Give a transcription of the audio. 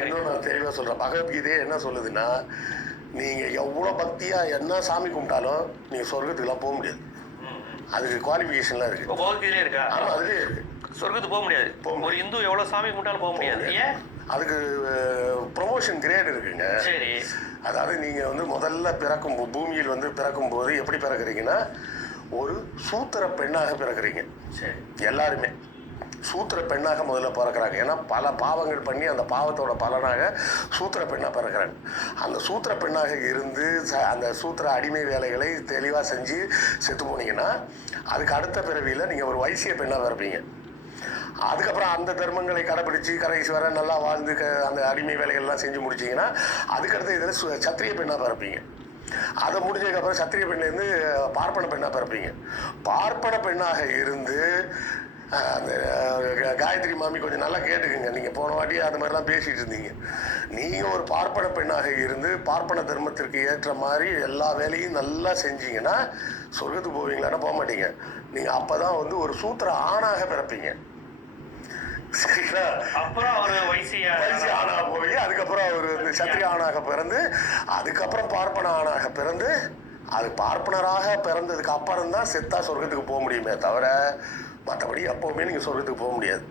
இன்னும் நான் தெளிவாக சொல்கிறேன் பகவத்கீதையே என்ன சொல்லுதுன்னா நீங்கள் எவ்வளோ பக்தியாக என்ன சாமி கும்பிட்டாலும் நீங்கள் சொர்க்கத்துக்குலாம் போக முடியாது. அதுக்கு குவாலிஃபிகேஷன்லாம் இருக்குது பகவத்கீதையிலே இருக்கா? ஆமாம் இருக்குது சொர்க்கத்துக்கு போக முடியாது. ஒரு இந்து எவ்வளவு சாமி கும்பிட்டாலும் போக முடியாது. ஏன்? அதுக்கு ப்ரொமோஷன் கிரேட் இருக்குங்க. சரி. அதாவது நீங்கள் வந்து முதல்ல பிறக்கும் பூமியில் வந்து பிறக்கும் போது எப்படி பிறக்குறீங்கன்னா ஒரு சூத்திர பெண்ணாக பிறக்குறீங்க. சரி. எல்லாருமே. சூத்திர பெண்ணாக முதல்ல பிறக்கிறாங்க. ஏன்னா பல பாவங்கள் பண்ணி அந்த பாவத்தோட பலனாக சூத்திர பெண்ணாக பிறக்கிறாங்க. அந்த சூத்திர பெண்ணாக இருந்து ச- அந்த சூத்திர அடிமை வேலைகளை தெளிவாக செஞ்சு செத்து போனீங்கன்னா அதுக்கு அடுத்த பிறவியில் நீங்கள் ஒரு வைசிய பெண்ணாக பிறப்பீங்க. அதுக்கப்புறம் அந்த தர்மங்களை கடைபிடிச்சு கரைசி வர நல்லா வாழ்ந்து க அந்த அடிமை வேலைகள்லாம் செஞ்சு முடிச்சீங்கன்னா அதுக்கடுத்து இதில் சு- சத்திரிய பெண்ணாக பிறப்பீங்க. அதை முடிஞ்சதுக்கப்புறம் சத்திரிய பெண்லேருந்து பார்ப்பன பெண்ணாக பிறப்பீங்க. பார்ப்பன பெண்ணாக இருந்து அந்த காயத்ரி மாமி கொஞ்சம் நல்லா கேட்டுக்குங்க. நீங்கள் போன வாட்டி அந்த மாதிரிலாம் பேசிகிட்டு இருந்தீங்க. நீங்கள் ஒரு பார்ப்பன பெண்ணாக இருந்து பார்ப்பன தர்மத்திற்கு ஏற்ற மாதிரி எல்லா வேலையும் நல்லா செஞ்சீங்கன்னா சொர்க்கத்துக்கு போவீங்களான்னா போக மாட்டீங்க. நீங்கள் அப்போ தான் வந்து ஒரு சூத்திர ஆணாக பிறப்பீங்க. சரிங்களா? அப்புறம் வைசிய வைசி ஆணாக போய் அதுக்கப்புறம் அவர் வந்து சத்திரிய ஆணாக பிறந்து அதுக்கப்புறம் பார்ப்பன ஆணாக பிறந்து அது பார்ப்பனராக பிறந்ததுக்கு அப்புறம் தான் செத்தா சொர்க்கத்துக்கு போக முடியுமே தவிர மற்றபடி எப்போவுமே நீங்கள் சொர்க்கத்துக்கு போக முடியாது.